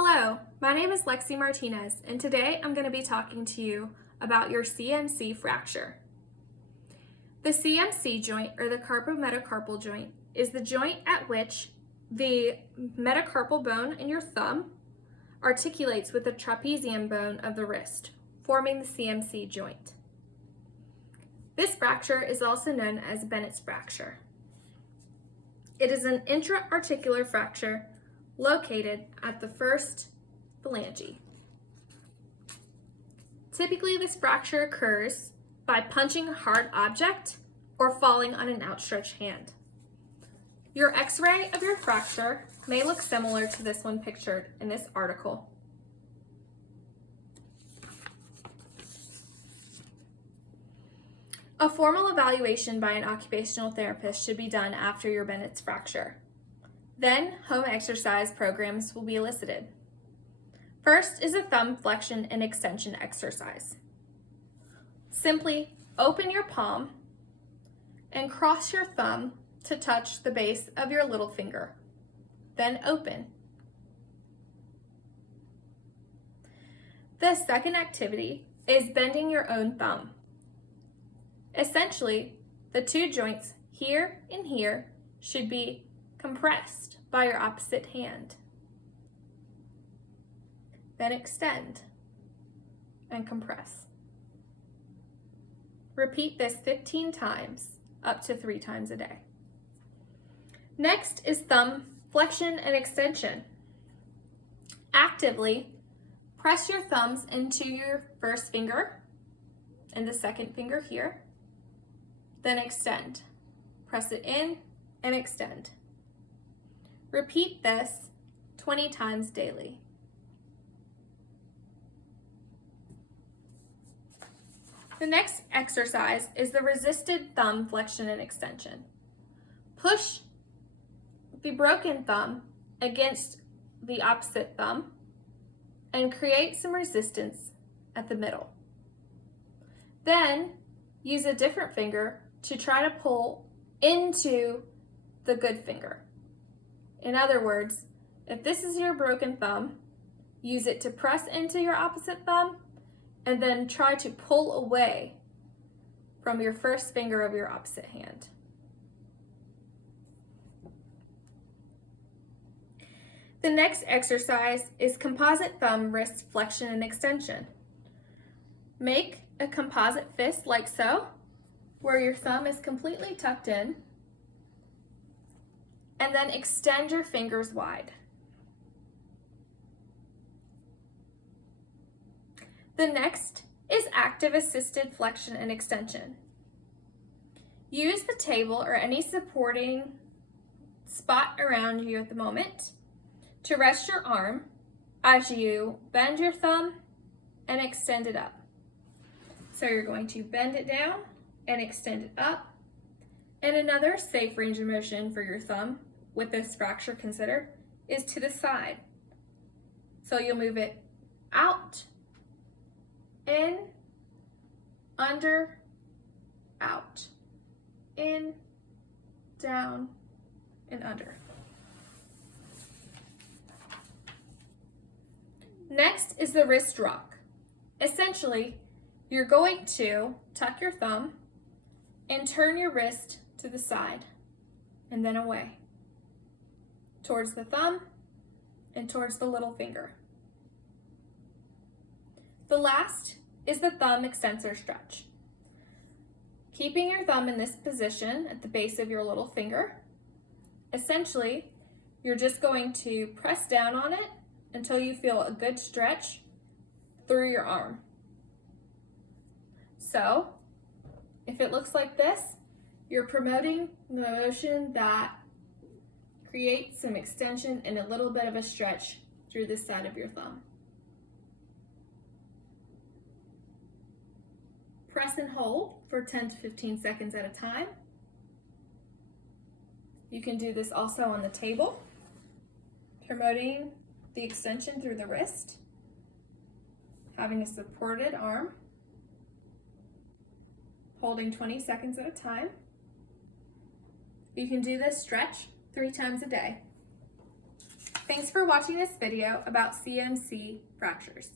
Hello, my name is Lexi Martinez, and today I'm going to be talking to you about your CMC fracture. The CMC joint, or the carpometacarpal joint, is the joint at which the metacarpal bone in your thumb articulates with the trapezium bone of the wrist, forming the CMC joint. This fracture is also known as Bennet's fracture. It is an intra-articular fracture located at the first phalange. Typically, this fracture occurs by punching a hard object or falling on an outstretched hand. Your x-ray of your fracture may look similar to this one pictured in this article. A formal evaluation by an occupational therapist should be done after your Bennett's fracture. Then, home exercise programs will be elicited. First is a thumb flexion and extension exercise. Simply open your palm and cross your thumb to touch the base of your little finger. Then open. The second activity is bending your own thumb. Essentially, the two joints here and here should be compressed by your opposite hand. Then extend and compress. Repeat this 15 times, up to 3 times a day. Next is thumb flexion and extension. Actively press your thumbs into your first finger and the second finger here. Then extend. Press it in and extend. Repeat this 20 times daily. The next exercise is the resisted thumb flexion and extension. Push the broken thumb against the opposite thumb and create some resistance at the middle. Then use a different finger to try to pull into the good finger. In other words, if this is your broken thumb, use it to press into your opposite thumb and then try to pull away from your first finger of your opposite hand. The next exercise is composite thumb wrist flexion and extension. Make a composite fist like so, where your thumb is completely tucked in, and then extend your fingers wide. The next is active assisted flexion and extension. Use the table or any supporting spot around you at the moment to rest your arm as you bend your thumb and extend it up. So you're going to bend it down and extend it up. And another safe range of motion for your thumb with this fracture considered is to the side. So you'll move it out, in, under, out, in, down, and under. Next is the wrist rock. Essentially, you're going to tuck your thumb and turn your wrist to the side and then away, towards the thumb and towards the little finger. The last is the thumb extensor stretch. Keeping your thumb in this position at the base of your little finger, essentially, you're just going to press down on it until you feel a good stretch through your arm. So, if it looks like this, you're promoting the motion that creates some extension and a little bit of a stretch through this side of your thumb. Press and hold for 10 to 15 seconds at a time. You can do this also on the table, promoting the extension through the wrist, having a supported arm, holding 20 seconds at a time. You can do this stretch 3 times a day. Thank you. Thanks for watching this video about CMC fractures.